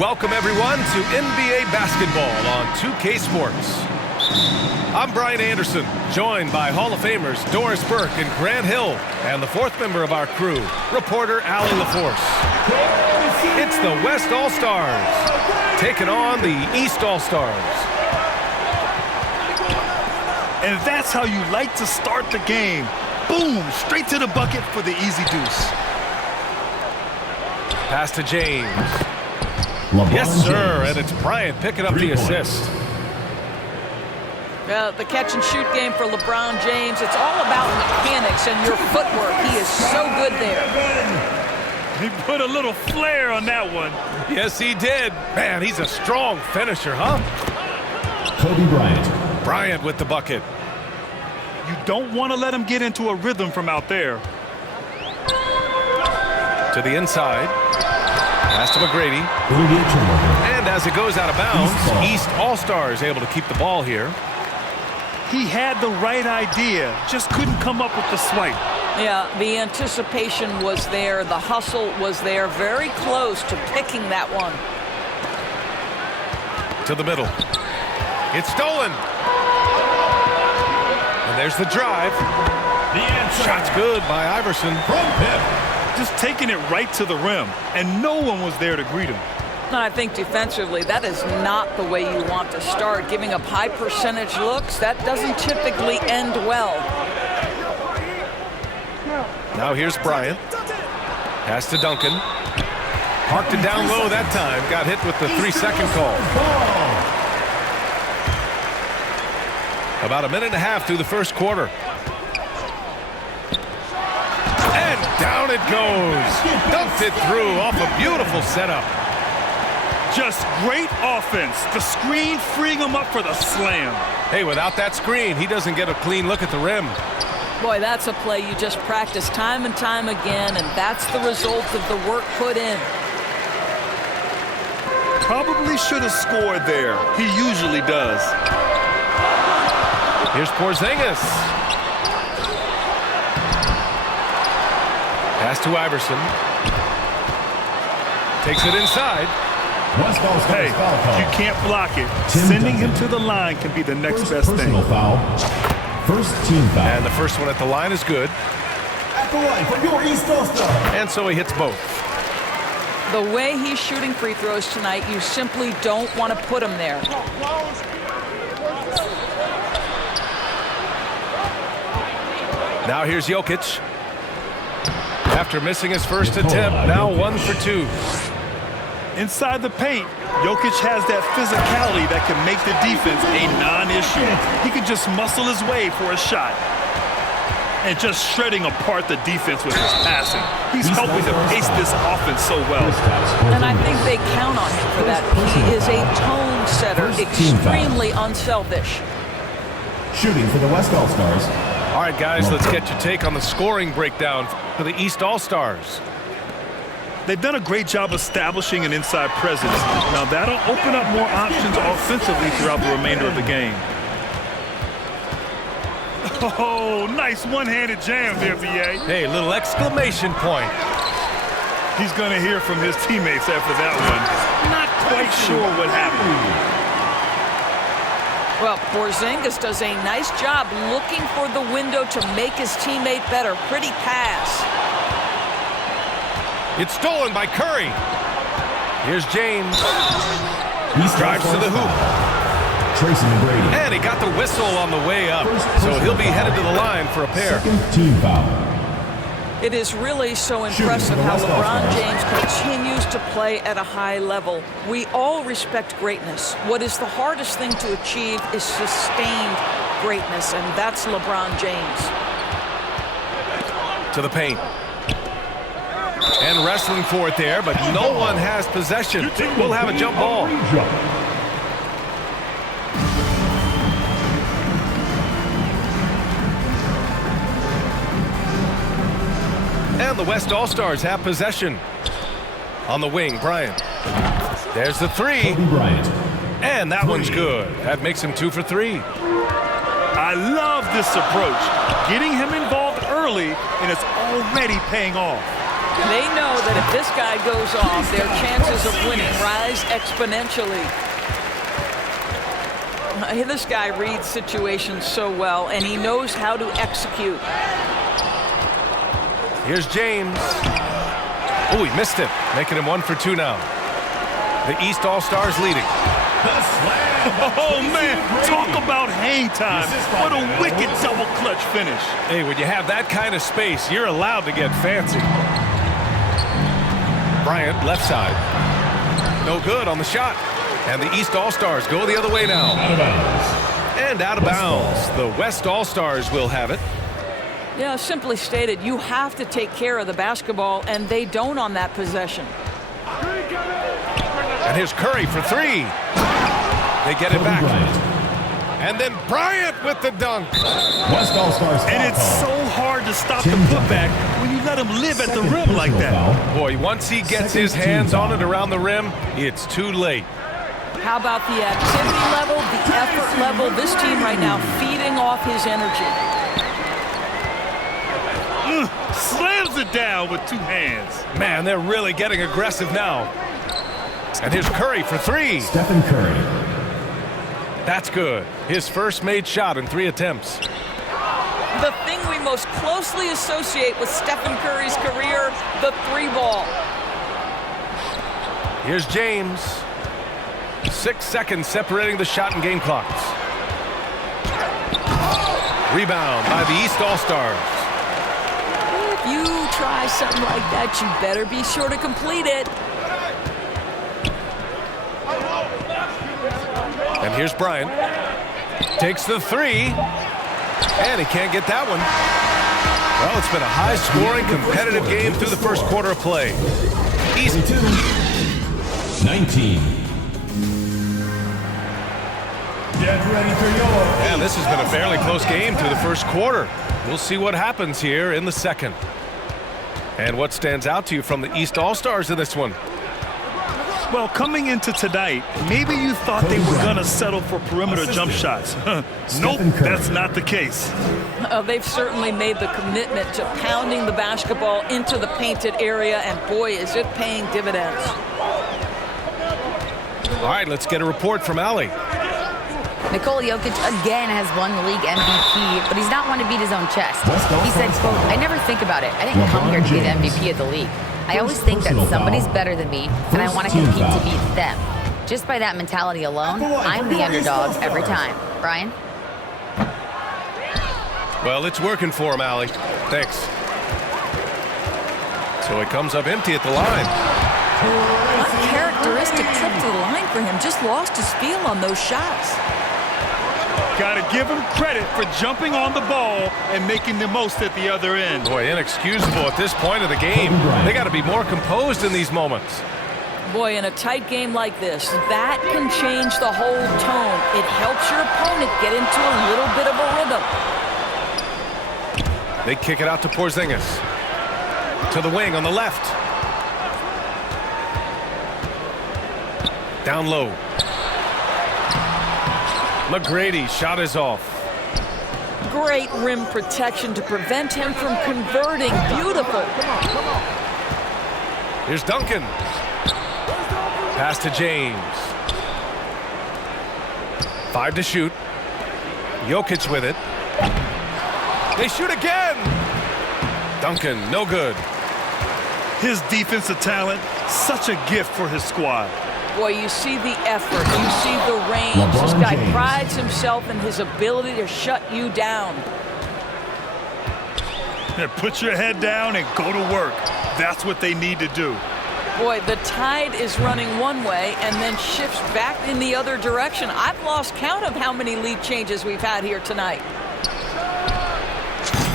Welcome, everyone, to NBA basketball on 2K Sports. I'm Brian Anderson, joined by Hall of Famers Doris Burke and Grant Hill, and the fourth member of our crew, reporter Allie LaForce. It's the West All-Stars taking on the East All-Stars. And that's how you like to start the game. Boom, straight to the bucket for the easy deuce. Pass to James. LeBron Yes, sir, James. and it's Bryant picking up the assist. The catch and shoot game for LeBron James, it's all about mechanics and your footwork. He is so good there. He put a little flair on that one. Yes, he did. Man, he's a strong finisher, huh? Kobe Bryant. Bryant with the bucket. You don't want to let him get into a rhythm from out there. To the inside. Pass to McGrady. And as it goes out of bounds, East All-Stars able to keep the ball here. He had the right idea, just couldn't come up with the swipe. Yeah, the anticipation was there. The hustle was there. Very close to picking that one. To the middle. It's stolen. And there's the drive. The answer. Shot's good by Iverson. From Pip. Just taking it right to the rim, and no one was there to greet him. And I think defensively, that is not the way you want to start. Giving up high percentage looks, that doesn't typically end well. Now here's Bryant. Pass to Duncan. Parked it down low that time. Got hit with the 3-second call. About a minute and a half through the first quarter. And down it goes. Dunked it through off a beautiful setup. Just great offense. The screen freeing him up for the slam. Hey, without that screen, he doesn't get a clean look at the rim. Boy, that's a play you just practice time and time again, and that's the result of the work put in. Probably should have scored there. He usually does. Here's Porzingis. Pass to Iverson. Takes it inside. Hey, you can't block it. Sending him to the line can be the next best thing. Foul. First team foul. And the first one at the line is good. At the line for your East All-Star. And so he hits both. The way he's shooting free throws tonight, you simply don't want to put him there. Now here's Jokic. After missing his first attempt, now 1 for 2. Inside the paint, Jokic has that physicality that can make the defense a non-issue. He can just muscle his way for a shot. And just shredding apart the defense with his passing. He's helping to pace this offense so well. And I think they count on him for that. He is a tone setter, extremely unselfish. Shooting for the West All-Stars. All right, guys, let's get your take on the scoring breakdown for the East All-Stars. They've done a great job establishing an inside presence. Now that'll open up more options offensively throughout the remainder of the game. Oh, nice one-handed jam there, B.A. Hey, little exclamation point. He's going to hear from his teammates after that one. Not quite sure what happened. Well, Porzingis does a nice job looking for the window to make his teammate better. Pretty pass. It's stolen by Curry. Here's James. East Drives to the hoop. Tracy McGrady. And he got the whistle on the way up. So he'll be headed to the line for a pair. Second team foul. It is really so impressive how LeBron James continues to play at a high level. We all respect greatness. What is the hardest thing to achieve is sustained greatness, and that's LeBron James. To the paint. And wrestling for it there, but no one has possession. We'll have a jump ball. And the West All-Stars have possession. On the wing, Bryant. There's the three. Kobe Bryant. And that one's good. That makes him 2 for 3. I love this approach. Getting him involved early, and it's already paying off. They know that if this guy goes off, their chances of winning rise exponentially. This guy reads situations so well, and he knows how to execute. Here's James. Oh, he missed it, making him 1 for 2 now. The East All-Stars leading. Oh, man, talk about hang time. What a wicked double clutch finish. Hey, when you have that kind of space, you're allowed to get fancy. Bryant, left side. No good on the shot. And the East All-Stars go the other way now. Out of bounds. And out of bounds. The West All-Stars will have it. Yeah, simply stated, you have to take care of the basketball, and they don't on that possession. And here's Curry for 3. They get it back. And then Bryant with the dunk. West All-Stars. And it's so hard to stop the putback when you let him live at the rim like that. Boy, once he gets his hands on it around the rim, it's too late. How about the activity level, the effort level? This team right now feeding off his energy. Slams it down with 2 hands. Man, they're really getting aggressive now. And here's Curry for 3. Stephen Curry. That's good. His first made shot in 3 attempts. The thing we most closely associate with Stephen Curry's career, the 3-ball. Here's James. 6 seconds separating the shot and game clocks. Rebound by the East All-Stars. If you try something like that, you better be sure to complete it. And here's Bryant. Takes the 3. And he can't get that one. Well, it's been a high-scoring, competitive game through the first quarter of play. East 19. Get ready for your... And this has been a fairly close game through the first quarter. We'll see what happens here in the second. And what stands out to you from the East All-Stars in this one? Well, coming into tonight, maybe you thought they were going to settle for perimeter jump shots. Nope, that's not the case. They've certainly made the commitment to pounding the basketball into the painted area, and boy, is it paying dividends. All right, let's get a report from Allie. Nikola Jokic again has won the league MVP, but he's not one to beat his own chest. He said, quote, "I never think about it. I didn't come here to be the MVP of the league. I always think that somebody's better than me, and I want to compete to beat them. Just by that mentality alone, I'm the underdog every time." Brian? Well, it's working for him, Allie. Thanks. So he comes up empty at the line. Uncharacteristic trip to the line for him. Just lost his feel on those shots. Got to give him credit for jumping on the ball and making the most at the other end. Boy, inexcusable at this point of the game. They got to be more composed in these moments. Boy, in a tight game like this, that can change the whole tone. It helps your opponent get into a little bit of a rhythm. They kick it out to Porzingis. To the wing on the left. Down low. McGrady shot is off. Great rim protection to prevent him from converting. Beautiful. Here's Duncan. Pass to James. 5 to shoot. Jokic with it. They shoot again. Duncan, no good. His defensive talent, such a gift for his squad. Boy, you see the effort. You see the range. This guy prides himself in his ability to shut you down. Put your head down and go to work. That's what they need to do. Boy, the tide is running one way and then shifts back in the other direction. I've lost count of how many lead changes we've had here tonight.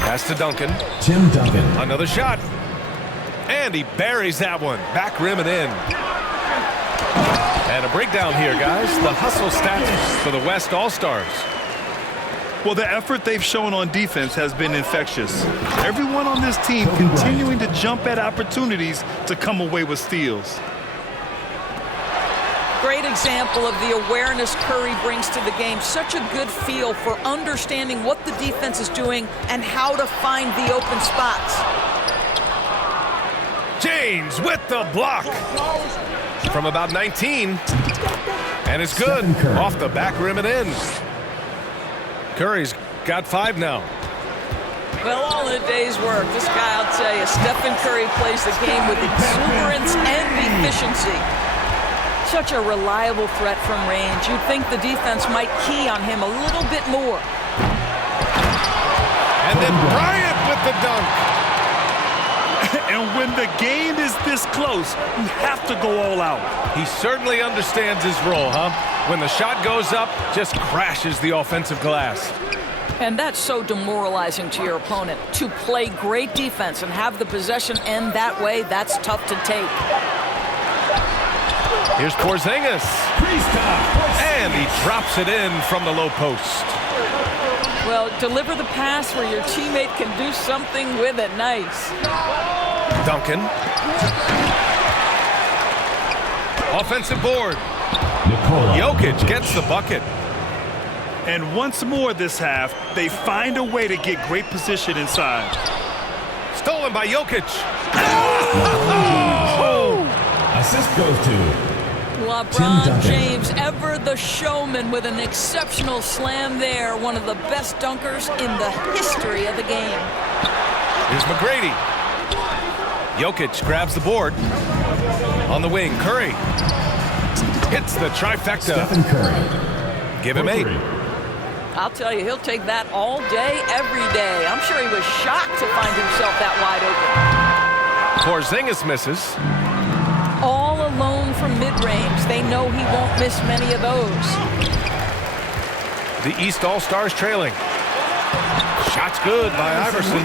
Pass to Duncan. Tim Duncan. Another shot. And he buries that one. Back rim and in. And a breakdown here, guys. The hustle stats for the West All-Stars. Well, the effort they've shown on defense has been infectious. Everyone on this team continuing to jump at opportunities to come away with steals. Great example of the awareness Curry brings to the game. Such a good feel for understanding what the defense is doing and how to find the open spots. James with the block. From about 19. And it's good. Off the back rim and in. Curry's got 5 now. Well, all in a day's work. This guy, I'll tell you, Stephen Curry plays the game with exuberance and efficiency. Such a reliable threat from range. You'd think the defense might key on him a little bit more. And then Bryant with the dunk. And when the game is this close, you have to go all out. He certainly understands his role, huh? When the shot goes up, just crashes the offensive glass. And that's so demoralizing to your opponent. To play great defense and have the possession end that way, that's tough to take. Here's Porzingis. And he drops it in from the low post. Well, deliver the pass where your teammate can do something with it. Nice. Duncan. Offensive board. Jokic gets the bucket. And once more this half, they find a way to get great position inside. Stolen by Jokic. Oh! Assist goes to LeBron James, ever the showman, with an exceptional slam there. One of the best dunkers in the history of the game. Here's McGrady. Jokic grabs the board. On the wing, Curry. Hits the trifecta. Stephen Curry. Give him 8. I'll tell you, he'll take that all day, every day. I'm sure he was shocked to find himself that wide open. Porzingis misses. All alone from mid-range. They know he won't miss many of those. The East All-Stars trailing. Shot's good by Iverson.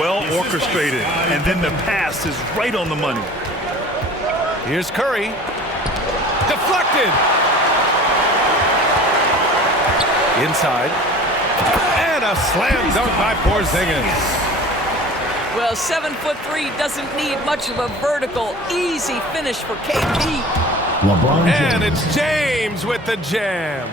Well orchestrated, and then the pass is right on the money. Here's Curry. Deflected. Inside. And a slam dunk by Porzingis. Well, 7'3" doesn't need much of a vertical. Easy finish for KP. LeBron James. And it's James with the jam.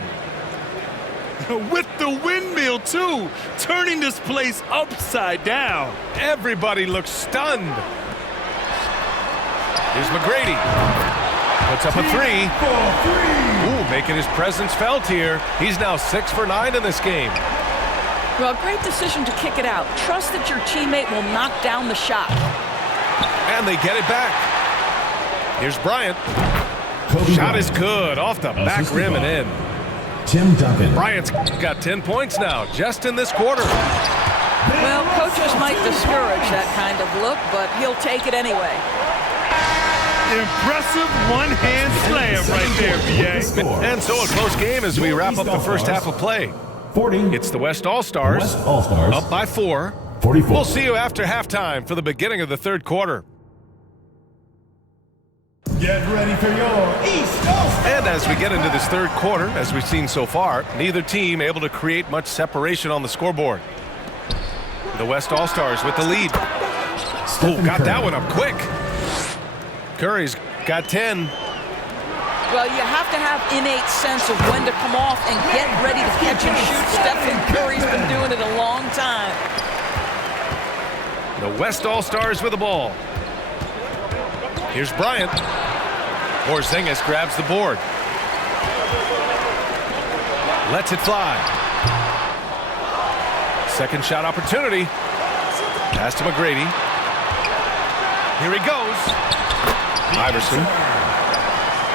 With the windmill, too, turning this place upside down. Everybody looks stunned. Here's McGrady. Puts up a 3. Ooh, making his presence felt here. He's now 6 for 9 in this game. Well, great decision to kick it out. Trust that your teammate will knock down the shot. And they get it back. Here's Bryant. Shot is good. Off the back rim and in. Tim Duncan. Bryant's got 10 points now, just in this quarter. Well, coaches might discourage that kind of look, but he'll take it anyway. Impressive one-hand slam right there, BA. And so a close game as we wrap up the first half of play. 40. It's the West All-Stars. West All-Stars. Up by 4. 44. We'll see you after halftime for the beginning of the third quarter. Get ready for your East All-Stars. And as we get into this third quarter, as we've seen so far, neither team able to create much separation on the scoreboard. The West All-Stars with the lead. Oh, got that one up quick. Curry's got 10. Well, you have to have innate sense of when to come off and get ready to catch and shoot. Stephen Curry's been doing it a long time. The West All-Stars with the ball. Here's Bryant. Porzingis grabs the board. Lets it fly. Second shot opportunity. Pass to McGrady. Here he goes. Iverson.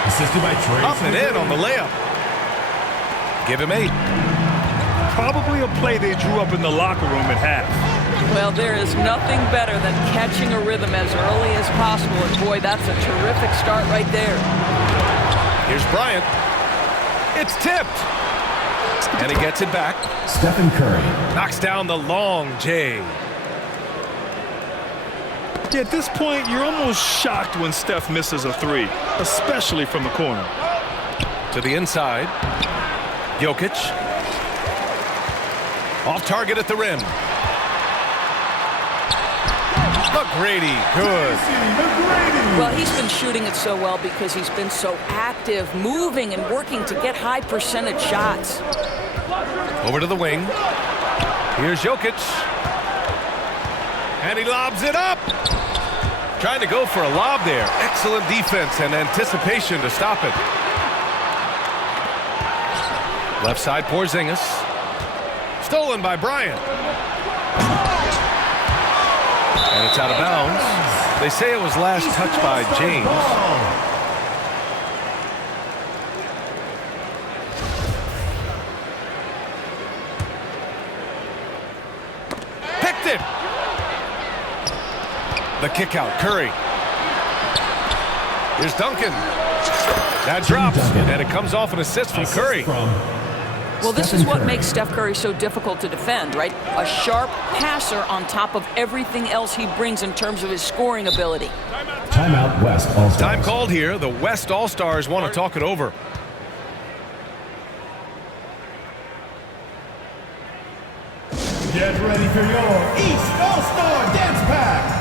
Assisted by Tracy. Up and in on the layup. Give him 8. Probably a play they drew up in the locker room at half. Well, there is nothing better than catching a rhythm as early as possible. And boy, that's a terrific start right there. Here's Bryant. It's tipped. And he gets it back. Stephen Curry. Knocks down the long J. Yeah, at this point, you're almost shocked when Steph misses a 3, especially from the corner. To the inside. Jokic. Off target at the rim. McGrady, good. Well, he's been shooting it so well because he's been so active, moving and working to get high percentage shots. Over to the wing. Here's Jokic. And he lobs it up. Trying to go for a lob there. Excellent defense and anticipation to stop it. Left side, Porzingis. Stolen by Bryant. And it's out of bounds. They say it was last touched by James. Picked it. The kick out, Curry. Here's Duncan. That drops, and it comes off an assist from Curry. Well, this is what makes Steph Curry so difficult to defend, right? A sharp passer on top of everything else he brings in terms of his scoring ability. Timeout, West All-Stars. Time called here. The West All-Stars want to talk it over. Get ready for your East All-Star Dance Pack.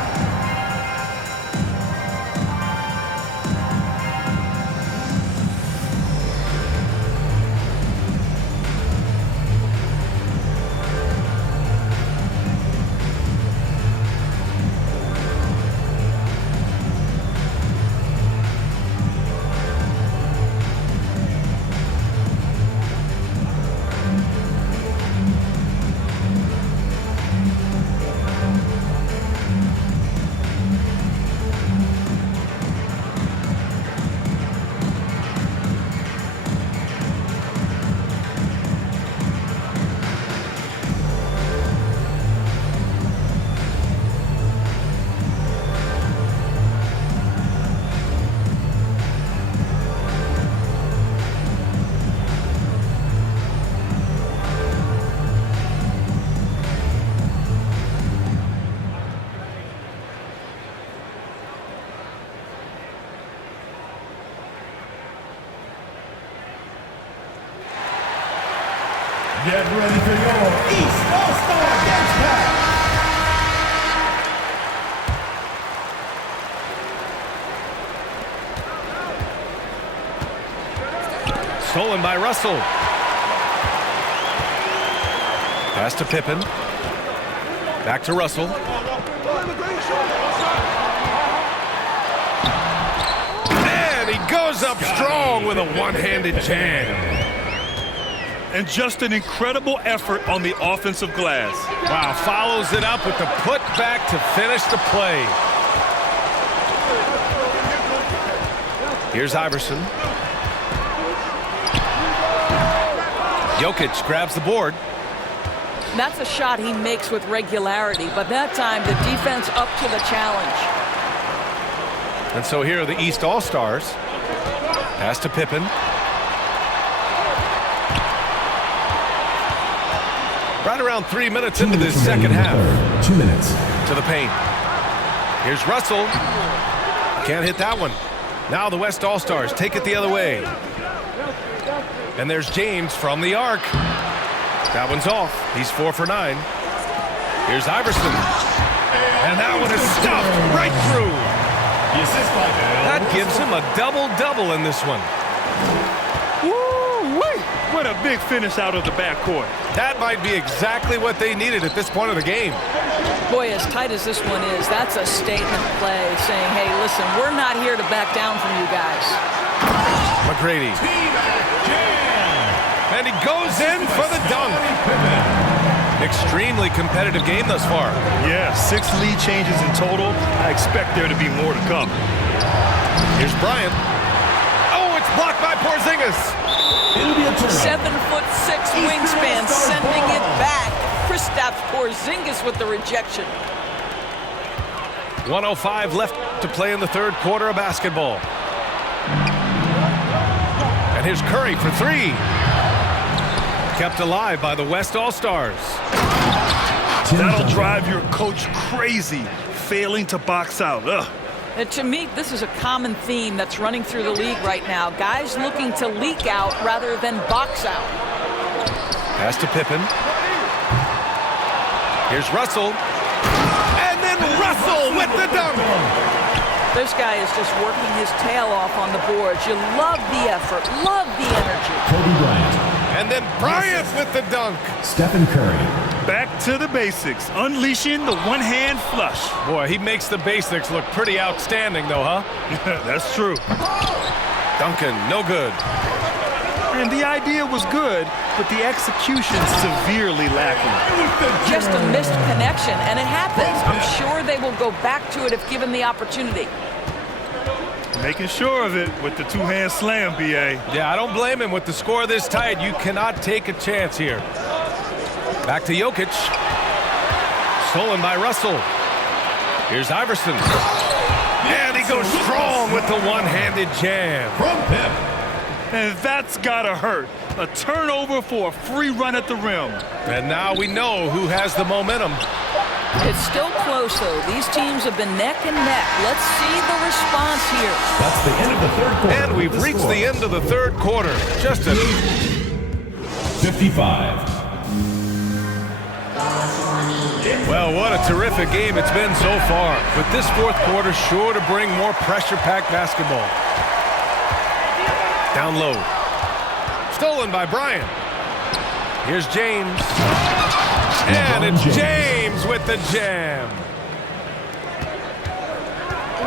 Get ready for your East All-Star Dance Pack. Stolen by Russell. Pass to Pippen. Back to Russell. And he goes up strong with a one-handed jam. And just an incredible effort on the offensive glass. Wow, follows it up with the putback to finish the play. Here's Iverson. Jokic grabs the board. That's a shot he makes with regularity, but that time the defense up to the challenge. And so here are the East All-Stars. Pass to Pippen. Right around 3 minutes into this second half. 2 minutes. To the paint. Here's Russell. Can't hit that one. Now the West All-Stars take it the other way. And there's James from the arc. That one's off. He's 4 for 9. Here's Iverson. And that one is stuffed right through. That gives him a double-double in this one. Woo-wee! What a big finish out of the backcourt. That might be exactly what they needed at this point of the game. Boy, as tight as this one is, that's a statement play saying, hey, listen, we're not here to back down from you guys. McGrady. And he goes in for the dunk. Extremely competitive game thus far. Yeah, 6 lead changes in total. I expect there to be more to come. Here's Bryant. Oh, it's blocked by Porzingis. 7'6" wingspan, sending it back. Kristaps Porzingis with the rejection. 1:05 left to play in the third quarter of basketball. And here's Curry for 3. Kept alive by the West All-Stars. That'll drive your coach crazy, failing to box out. Ugh. And to me, this is a common theme that's running through the league right now. Guys looking to leak out rather than box out. Pass to Pippen. Here's Russell. And then Russell with the dunk. This guy is just working his tail off on the boards. You love the effort, love the energy. Kobe Bryant. And then Bryant with the dunk. Stephen Curry. Back to the basics, unleashing the one-hand flush. Boy, he makes the basics look pretty outstanding, though, huh? That's true. Duncan, no good. And the idea was good, but the execution severely lacking. Just a missed connection, and it happens. I'm sure they will go back to it if given the opportunity. Making sure of it with the two-hand slam, B.A. Yeah, I don't blame him. With the score this tight, you cannot take a chance here. Back to Jokic. Stolen by Russell. Here's Iverson. And he goes strong with the one-handed jam. From Pip. And that's gotta hurt. A turnover for a free run at the rim. And now we know who has the momentum. It's still close, though. These teams have been neck and neck. Let's see the response here. That's the end of the third quarter. And we've reached the end of the third quarter. Just a 55. Well, what a terrific game it's been so far. With this fourth quarter sure to bring more pressure-packed basketball. Down low. Stolen by Bryant. Here's James. And it's James with the jam.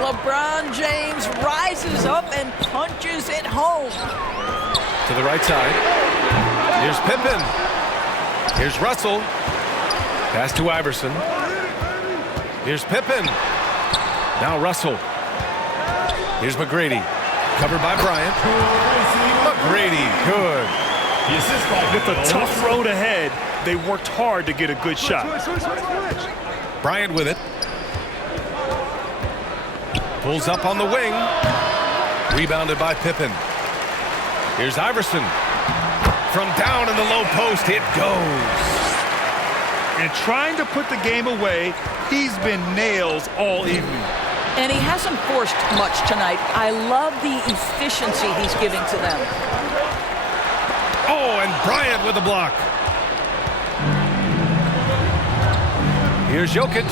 LeBron James rises up and punches it home. To the right side. Here's Pippen. Here's Russell. Pass to Iverson. Here's Pippen. Now Russell. Here's McGrady. Covered by Bryant. McGrady, good. With a tough road ahead, they worked hard to get a good shot. Bryant with it. Pulls up on the wing. Rebounded by Pippen. Here's Iverson. From down in the low post, it goes. And trying to put the game away, he's been nails all evening. And he hasn't forced much tonight. I love the efficiency he's giving to them. Oh, and Bryant with the block. Here's Jokic.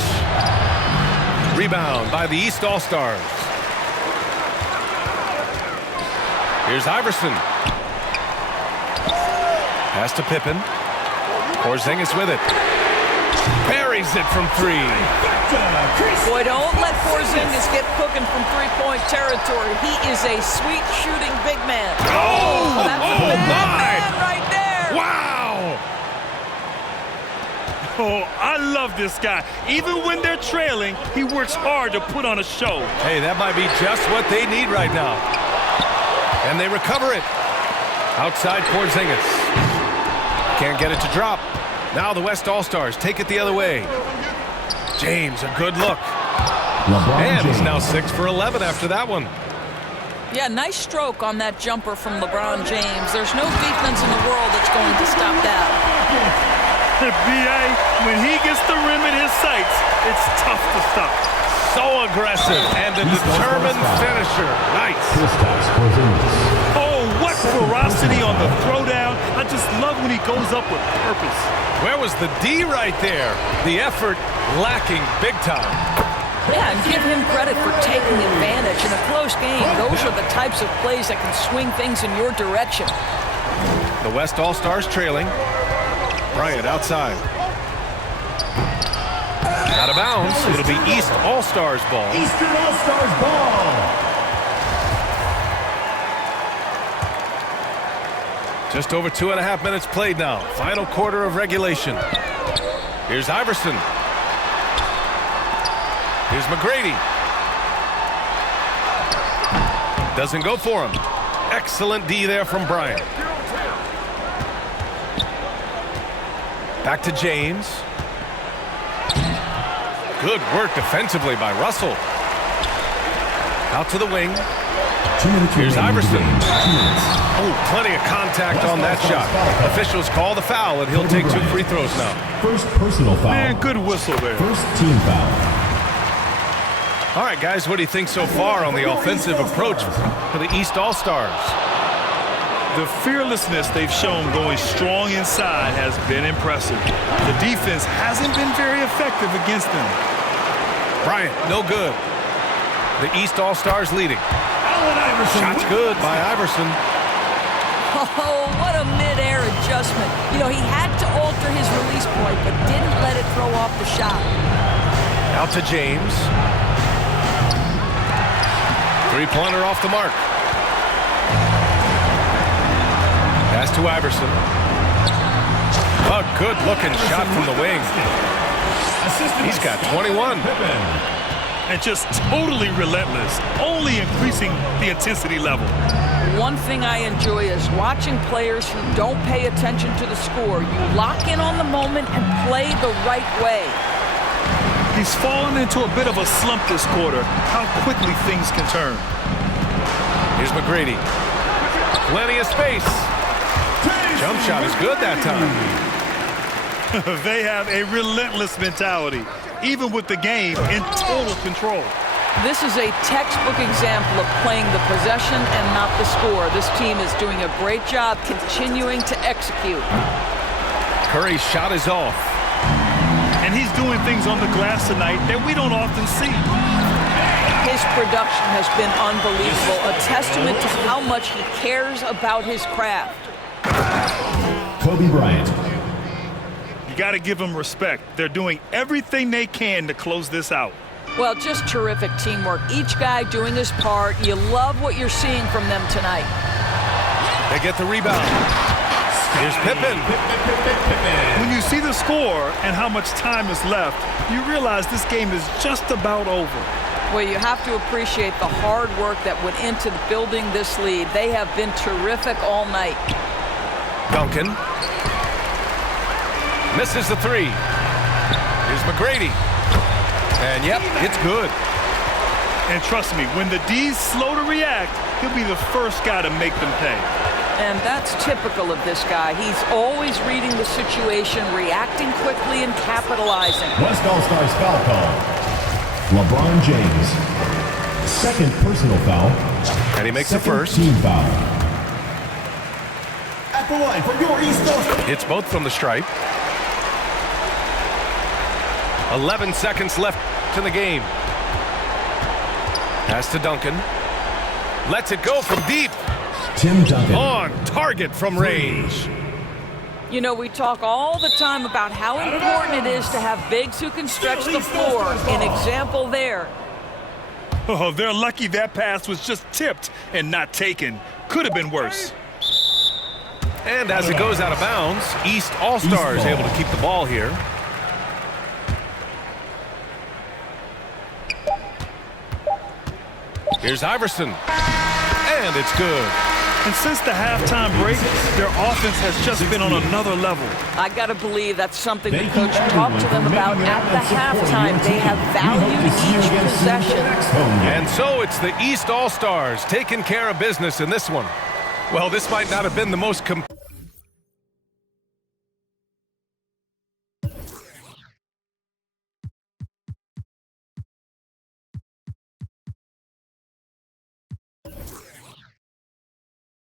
Rebound by the East All-Stars. Here's Iverson. Pass to Pippen. Porzingis with it. Buries it from three. Boy, don't let Porzingis get cooking from three-point territory. He is a sweet shooting big man. Oh, that's a bad man right there. Wow. Oh, I love this guy. Even when they're trailing, he works hard to put on a show. Hey, that might be just what they need right now. And they recover it. Outside Porzingis. Can't get it to drop. Now the West All-Stars take it the other way. James, a good look. And he's now 6 for 11 after that one. Yeah, nice stroke on that jumper from LeBron James. There's no defense in the world that's going to stop that. B.A., when he gets the rim in his sights, it's tough to stop. So aggressive and a determined finisher. Nice. Oh, what ferocity on the throwdown. I just love when he goes up with purpose. Where was the D right there? The effort lacking big time. Yeah, and give him credit for taking advantage in a close game. Those are the types of plays that can swing things in your direction. The West All-Stars trailing. Bryant outside. Out of bounds. It'll be East All-Stars ball. Eastern All-Stars ball. Just over 2.5 minutes played now. Final quarter of regulation. Here's Iverson. Here's McGrady. Doesn't go for him. Excellent D there from Bryant. Back to James. Good work defensively by Russell. Out to the wing. Here's Iverson. Oh, plenty of contact on that shot. Officials call the foul, and he'll take 2 free throws now. First personal foul. Man, good whistle there. First team foul. All right, guys, what do you think so far on the offensive approach for the East All-Stars? The fearlessness they've shown going strong inside has been impressive. The defense hasn't been very effective against them. Bryant, no good. The East All-Stars leading. Shot's good by Iverson. Oh, what a mid-air adjustment. You know, he had to alter after his release point, but didn't let it throw off the shot. Out to James. Three-pointer off the mark. Pass to Iverson. A good-looking shot from the wing. He's got 21. And just totally relentless, only increasing the intensity level. One thing I enjoy is watching players who don't pay attention to the score. You lock in on the moment and play the right way. He's fallen into a bit of a slump this quarter. How quickly things can turn. Here's McGrady. Plenty of space. Jump shot is good that time. They have a relentless mentality, even with the game in total control. This is a textbook example of playing the possession and not the score. This team is doing a great job continuing to execute. Curry's shot is off. And he's doing things on the glass tonight that we don't often see. His production has been unbelievable, a testament to how much he cares about his craft. Kobe Bryant. You got to give them respect. They're doing everything they can to close this out. Well, just terrific teamwork. Each guy doing his part. You love what you're seeing from them tonight. They get the rebound. Here's Pippen. When you see the score and how much time is left, you realize this game is just about over. Well, you have to appreciate the hard work that went into building this lead. They have been terrific all night. Duncan. Misses the three. Here's McGrady. And yep, it's good. And trust me, when the D's slow to react, he'll be the first guy to make them pay. And that's typical of this guy. He's always reading the situation, reacting quickly and capitalizing. West All-Stars foul call. LeBron James. Second personal foul. And he makes the first. Team foul. At the line for your East Coast. It's both from the stripe. 11 seconds left in the game. Pass to Duncan. Lets it go from deep. Tim Duncan. On target from range. You know, we talk all the time about how important it is to have bigs who can stretch the floor. An example there. Oh, they're lucky that pass was just tipped and not taken. Could have been worse. And as it goes out of bounds, East All-Stars able to keep the ball here. Here's Iverson. And it's good. And since the halftime break, their offense has just been on another level. I got to believe that's something the coach talked to them about at the halftime. They have valued each possession. And so it's the East All-Stars taking care of business in this one. Well, this might not have been the most